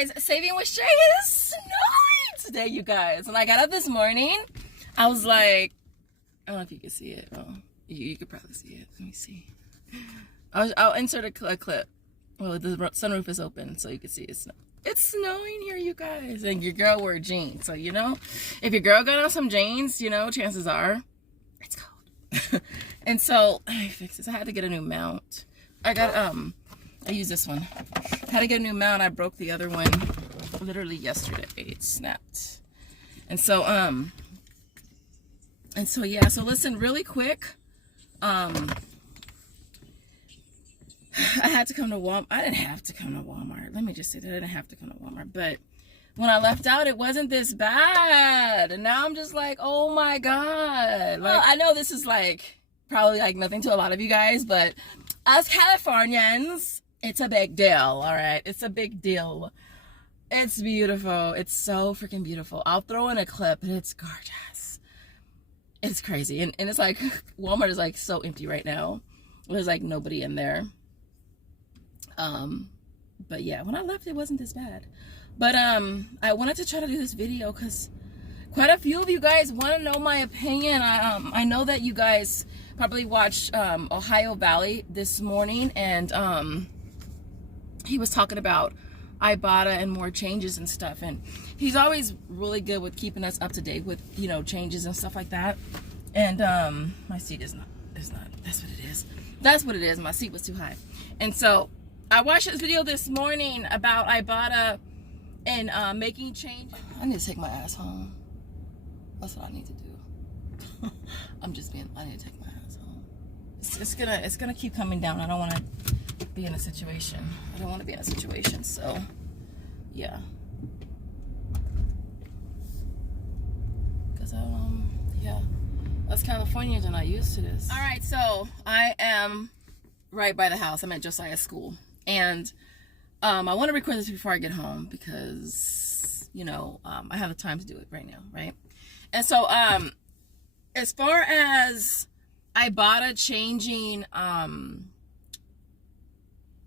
guys, saving with Shay is snowing today, you guys. When I got up this morning, I was like, I don't know if you can see it. Oh, you could probably see it. Let me see. I'll insert a clip. Well, the sunroof is open, so you can see it's snowing here, you guys. And your girl wore jeans, so you know, if your girl got on some jeans, you know, chances are it's cold. And so let me fix this. I had to get a new mount. I use this one. I had to get a new mount. I broke the other one literally yesterday. It snapped. And so yeah, so listen, really quick. I had to come to Walmart. I didn't have to come to Walmart. Let me just say that I didn't have to come to Walmart. But when I left out, it wasn't this bad. And now I'm just like, oh my God. Like, I know this is like probably like nothing to a lot of you guys, but as Californians, it's a big deal, all right? It's a big deal. It's beautiful. It's so freaking beautiful. I'll throw in a clip, and it's gorgeous. It's crazy. And it's like, Walmart is like so empty right now. There's like nobody in there. But yeah, when I left, it wasn't this bad. But I wanted to try to do this video because quite a few of you guys want to know my opinion. I know that you guys probably watched Ohio Valley this morning, and he was talking about Ibotta and more changes and stuff, and he's always really good with keeping us up to date with, you know, changes and stuff like that. And my seat is not, that's what it is. That's what it is. My seat was too high. And so I watched this video this morning about Ibotta and making changes. I need to take my ass home. That's what I need to do. I need to take my ass home. It's gonna keep coming down. I don't want to be in a situation. I don't want to be in a situation. So, yeah. Because yeah, us Californians are not used to this. All right, so I am right by the house. I'm at Josiah's school, and I want to record this before I get home because, you know, I have the time to do it right now, right? And so, as far as Ibotta changing, I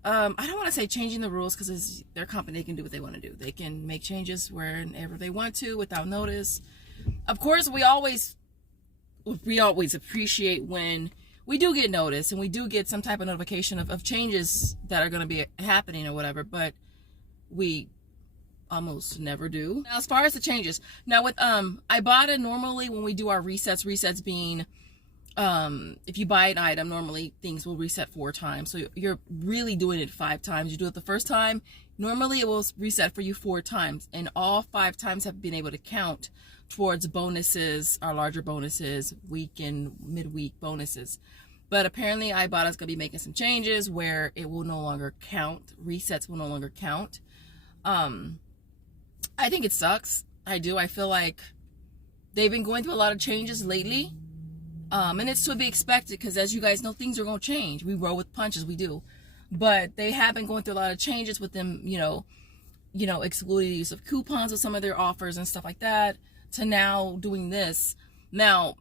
don't want to say changing the rules because it's their company. They can do what they want to do. They can make changes whenever they want to without notice. Of course, we always appreciate when we do get notice and we do get some type of notification of changes that are going to be happening or whatever, but we almost never do. Now, as far as the changes, now with Ibotta, normally when we do our resets being, if you buy an item, normally things will reset 4 times. So you're really doing it 5 times. You do it the first time, normally it will reset for you 4 times, and all 5 times have been able to count towards bonuses, our larger bonuses, week and midweek bonuses. But apparently Ibotta is going to be making some changes where it will no longer count. Resets will no longer count. I think it sucks. I do. I feel like they've been going through a lot of changes lately. And it's to be expected because, as you guys know, things are going to change. We roll with punches, we do. But they have been going through a lot of changes with them, you know, excluding the use of coupons with some of their offers and stuff like that, to now doing this. Now,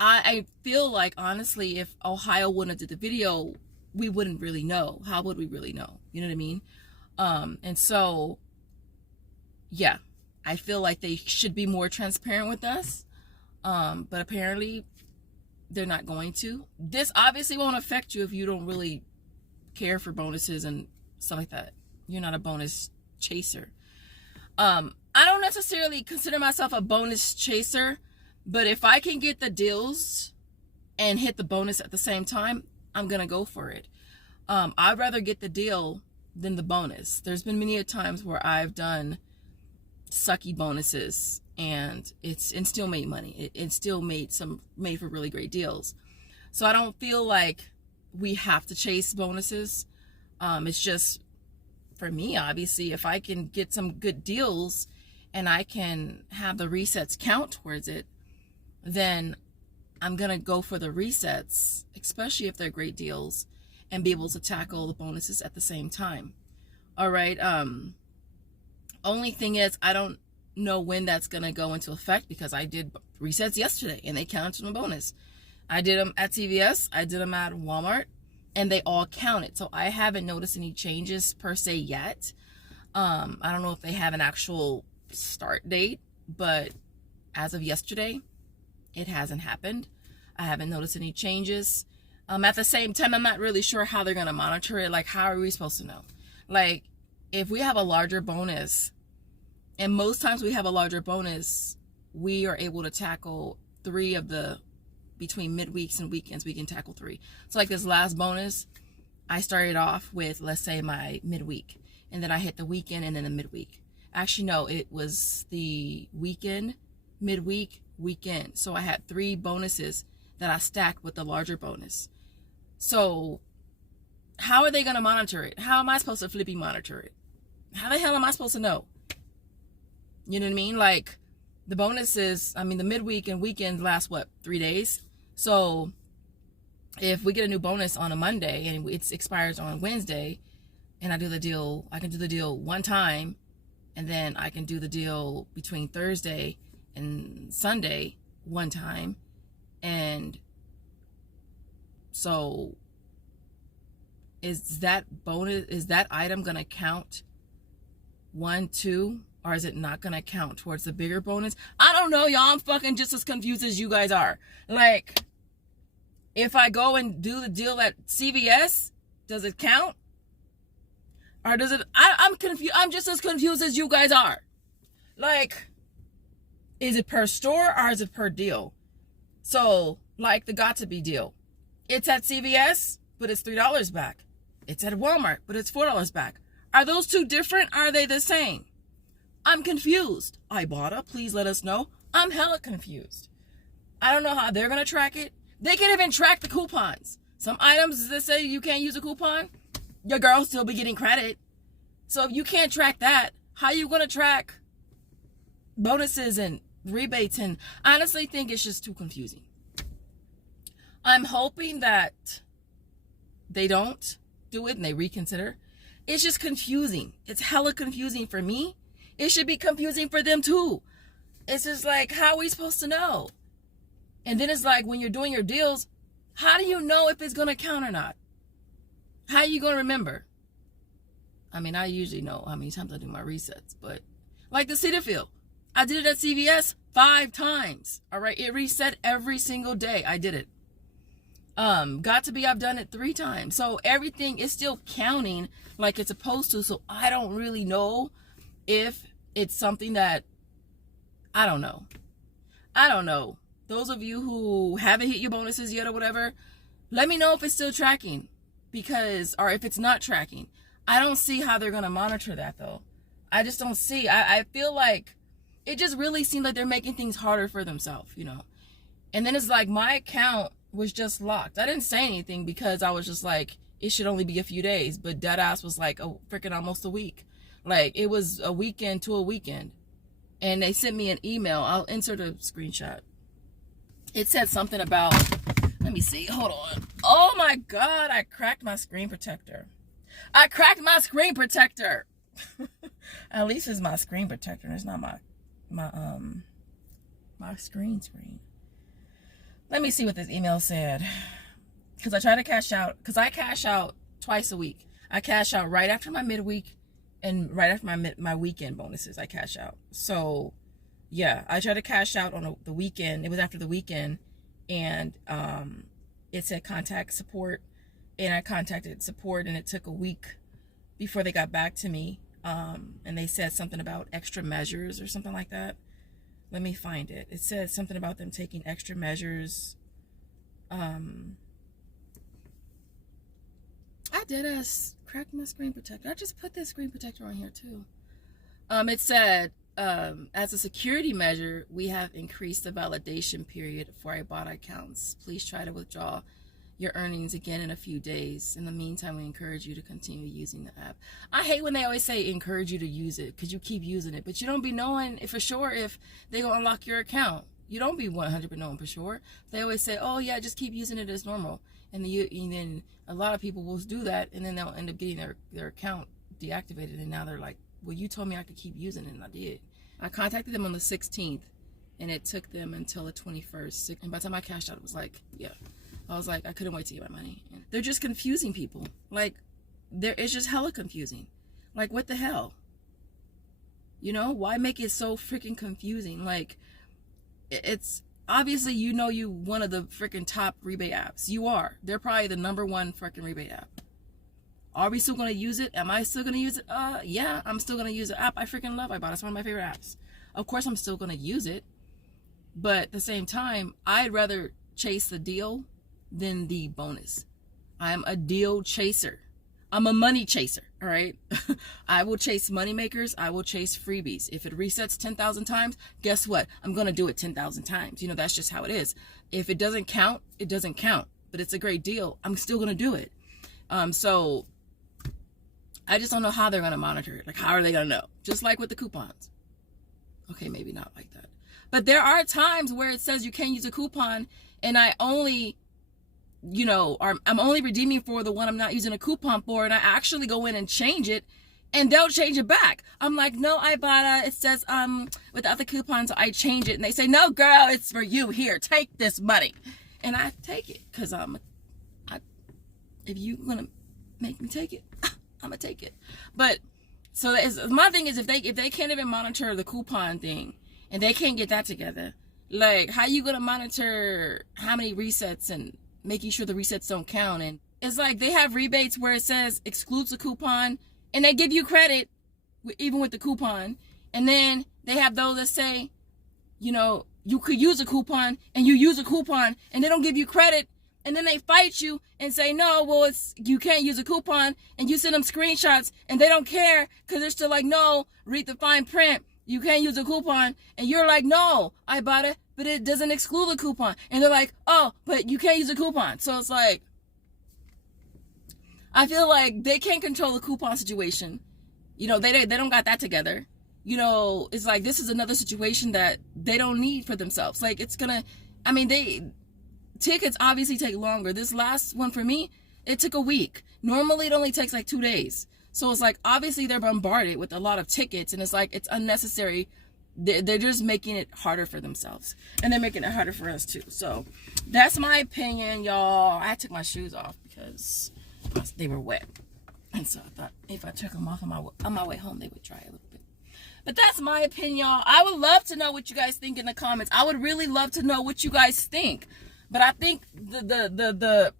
I feel like, honestly, if Ohio wouldn't have did the video, we wouldn't really know. How would we really know? You know what I mean? And so, yeah, I feel like they should be more transparent with us. But apparently they're not going to. This obviously won't affect you if you don't really care for bonuses and stuff like that. You're not a bonus chaser. I don't necessarily consider myself a bonus chaser, but if I can get the deals and hit the bonus at the same time, I'm gonna go for it. I'd rather get the deal than the bonus. There's been many a times where I've done sucky bonuses and still made money. It still made for really great deals. So I don't feel like we have to chase bonuses. It's just, for me, obviously, if I can get some good deals and I can have the resets count towards it, then I'm gonna go for the resets, especially if they're great deals, and be able to tackle the bonuses at the same time. All right. Only thing is, I don't know when that's gonna go into effect because I did resets yesterday and they counted my bonus. I did them at CVS, I did them at Walmart, and they all counted. So I haven't noticed any changes per se yet. I don't know if they have an actual start date, but as of yesterday, it hasn't happened. I haven't noticed any changes. At the same time, I'm not really sure how they're going to monitor it. Like, how are we supposed to know? Like, if we have a larger bonus, and most times we have a larger bonus, we are able to tackle 3 of the, between midweeks and weekends, we can tackle 3. So like this last bonus, I started off with, let's say, my midweek, and then I hit the weekend and then the midweek. Actually, no, it was the weekend, midweek, weekend. So I had 3 bonuses that I stacked with the larger bonus. So how are they going to monitor it? How am I supposed to flippy monitor it? How the hell am I supposed to know? You know what I mean? Like, the bonuses, I mean, the midweek and weekend last, what, 3 days? So if we get a new bonus on a Monday and it expires on Wednesday, and I do the deal, I can do the deal one time, and then I can do the deal between Thursday and Sunday one time. And so is that bonus, is that item going to count 1, 2, or is it not going to count towards the bigger bonus? I don't know, y'all. I'm fucking just as confused as you guys are. Like, if I go and do the deal at CVS, does it count? Or does it, I'm confused. I'm just as confused as you guys are. Like, is it per store or is it per deal? So, like the Got to Be deal. It's at CVS, but it's $3 back. It's at Walmart, but it's $4 back. Are those 2 different? Are they the same? I'm confused. Ibotta, please let us know. I'm hella confused. I don't know how they're going to track it. They can't even track the coupons. Some items that say you can't use a coupon, your girl still be getting credit. So if you can't track that, how are you going to track bonuses and rebates? And I honestly think it's just too confusing. I'm hoping that they don't do it and they reconsider. It's just confusing. It's hella confusing for me. It should be confusing for them too. It's just like, how are we supposed to know? And then it's like, when you're doing your deals, how do you know if it's going to count or not? How are you going to remember? I mean, I usually know how many times I do my resets, but like the Cetaphil, I did it at CVS 5 times. All right. It reset every single day. I did it. Got to Be, I've done it 3 times. So everything is still counting like it's supposed to. So I don't really know if it's something that, I don't know. Those of you who haven't hit your bonuses yet or whatever, let me know if it's still tracking, because, or if it's not tracking. I don't see how they're going to monitor that though. I just don't see. I feel like it just really seems like they're making things harder for themselves, you know. And then it's like, my account was just locked. I didn't say anything because I was just like, it should only be a few days, but deadass was like a freaking almost a week. Like, it was a weekend to a weekend. And they sent me an email. I'll insert a screenshot. It said something about, let me see, hold on. Oh my God, I cracked my screen protector. At least it's my screen protector, and it's not my screen. Let me see what this email said. Because I try to cash out, because I cash out twice a week. I cash out right after my midweek and right after my weekend bonuses. I cash out. So yeah, I try to cash out on the weekend. It was after the weekend, and it said contact support, and I contacted support, and it took a week before they got back to me. And they said something about extra measures or something like that. Let me find it. It said something about them taking extra measures. I did crack my screen protector. I just put this screen protector on here too. It said, as a security measure, we have increased the validation period for Ibotta accounts. Please try to withdraw your earnings again in a few days. In the meantime, we encourage you to continue using the app. I hate when they always say encourage you to use it, because you keep using it, but you don't be knowing for sure if they're going to unlock your account. You don't be 100% knowing for sure. They always say, oh yeah, just keep using it as normal. And then a lot of people will do that, and then they'll end up getting their account deactivated, and now they're like, well, you told me I could keep using it, and I did. I contacted them on the 16th, and it took them until the 21st. And by the time I cashed out, it was like, yeah. I was like, I couldn't wait to get my money. And they're just confusing people. Like, it's just hella confusing. Like, what the hell? You know, why make it so freaking confusing? Like, it's obviously, you know, you one of the freaking top rebate apps. You are. They're probably the #1 freaking rebate app. Are we still going to use it? Am I still going to use it? Yeah, I'm still going to use the app I freaking love. Ibotta. It's one of my favorite apps. Of course, I'm still going to use it. But at the same time, I'd rather chase the deal than the bonus. I'm a deal chaser. I'm a money chaser, all right? I will chase money makers. I will chase freebies. If it resets 10,000 times, guess what? I'm going to do it 10,000 times. You know, that's just how it is. If it doesn't count, it doesn't count. But it's a great deal. I'm still going to do it. So I just don't know how they're going to monitor it. Like, how are they going to know? Just like with the coupons. Okay, maybe not like that. But there are times where it says you can't use a coupon, and I only, you know, I'm only redeeming for the one I'm not using a coupon for, and I actually go in and change it, and they'll change it back. I'm like, no, Ibotta, it says with the other coupons, I change it, and they say, no, girl, it's for you. Here, take this money, and I take it because if you're gonna make me take it, I'm gonna take it. But so my thing is, if they can't even monitor the coupon thing, and they can't get that together, like, how you gonna monitor how many resets and making sure the resets don't count? And it's like they have rebates where it says excludes the coupon, and they give you credit even with the coupon. And then they have those that say, you know, you could use a coupon, and you use a coupon, and they don't give you credit. And then they fight you and say, no, well, you can't use a coupon. And you send them screenshots, and they don't care because they're still like, no, read the fine print. You can't use a coupon. And you're like, no, I bought it, but it doesn't exclude a coupon. And they're like, oh, but you can't use a coupon. So it's like, I feel like they can't control the coupon situation. You know, they don't got that together. You know, it's like, this is another situation that they don't need for themselves. Like, it's gonna, I mean, tickets obviously take longer. This last one for me, it took a week. Normally it only takes like 2 days. So it's like, obviously they're bombarded with a lot of tickets, and it's like, it's unnecessary. They're just making it harder for themselves, and they're making it harder for us too. So that's my opinion, y'all. I took my shoes off because they were wet, and so I thought if I took them off on my way home, they would dry a little bit. But that's my opinion, y'all. I would love to know what you guys think in the comments. I would really love to know what you guys think. But I think the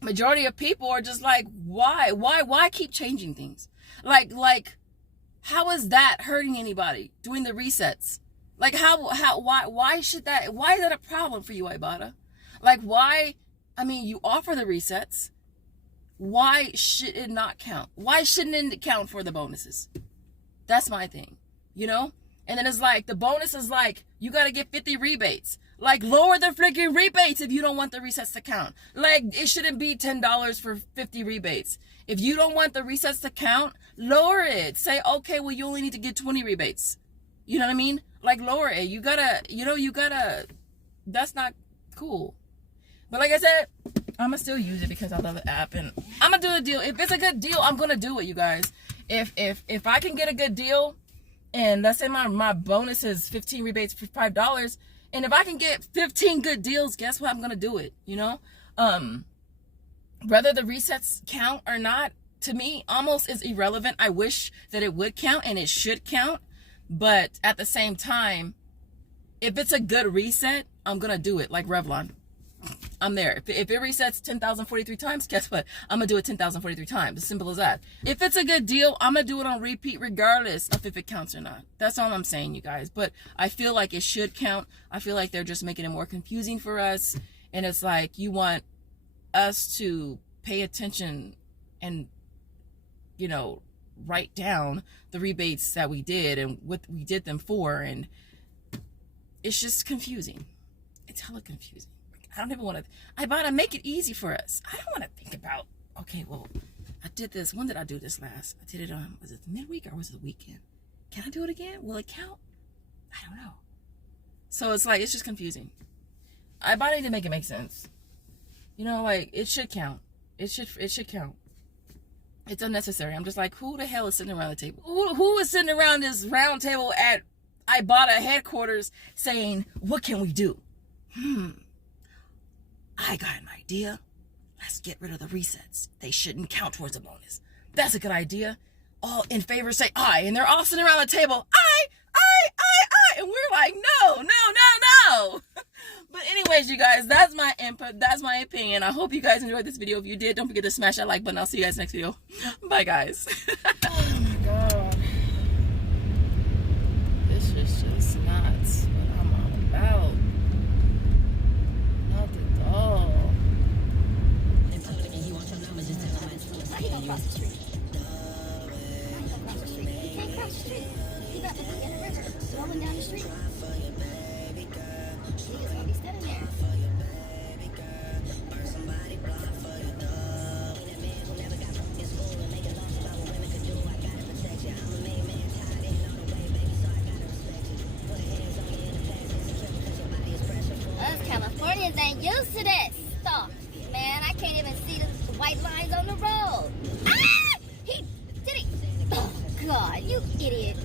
majority of people are just like, why keep changing things? Like, how is that hurting anybody doing the resets? Like, why is that a problem for you, Ibotta? Like, why? I mean, you offer the resets. Why should it not count? Why shouldn't it count for the bonuses? That's my thing, you know? And then it's like, the bonus is like, you got to get 50 rebates. Like, lower the freaking rebates if you don't want the resets to count. Like, it shouldn't be $10 for 50 rebates. If you don't want the resets to count, lower it. Say, okay, well, you only need to get 20 rebates. You know what I mean? Like, lower it. You gotta, that's not cool. But like I said, I'm gonna still use it because I love the app, and I'm gonna do a deal. If it's a good deal, I'm gonna do it, you guys. If I can get a good deal, and let's say my bonus is 15 rebates for $5, and if I can get 15 good deals, guess what? I'm going to do it, you know? Whether the resets count or not, to me, almost is irrelevant. I wish that it would count, and it should count. But at the same time, if it's a good reset, I'm going to do it, like Revlon. I'm there. If it resets 10,043 times, guess what? I'm going to do it 10,043 times. As simple as that. If it's a good deal, I'm going to do it on repeat regardless of if it counts or not. That's all I'm saying, you guys. But I feel like it should count. I feel like they're just making it more confusing for us. And it's like, you want us to pay attention and, you know, write down the rebates that we did and what we did them for. And it's just confusing. It's hella confusing. I don't even want to. Ibotta, make it easy for us. I don't want to think about, okay, well, I did this. When did I do this last? I did it on, was it the midweek or was it the weekend? Can I do it again? Will it count? I don't know. So it's like, it's just confusing. Ibotta need to make it make sense. You know, like, it should count. It should count. It's unnecessary. I'm just like, who the hell is sitting around the table? Who is sitting around this round table at Ibotta headquarters saying, what can we do? I got an idea. Let's get rid of the resets. They shouldn't count towards a bonus. That's a good idea. all in favor say aye, and they're all sitting around the table, aye, and we're like, no. But anyways, you guys, that's my input, that's my opinion. I hope you guys enjoyed this video. If you did, don't forget to smash that like button. I'll see you guys next video. Bye, guys. Oh my god, this is just nuts. What I'm all about. Not at all. He gonna cross the street. He can't cross the street. He about to be in the river, rolling down the street. He's gonna be standing there. Us Californians ain't used to this stuff, man. I can't even see the white lines on the road. Ah! He did it. Oh, God, you idiot.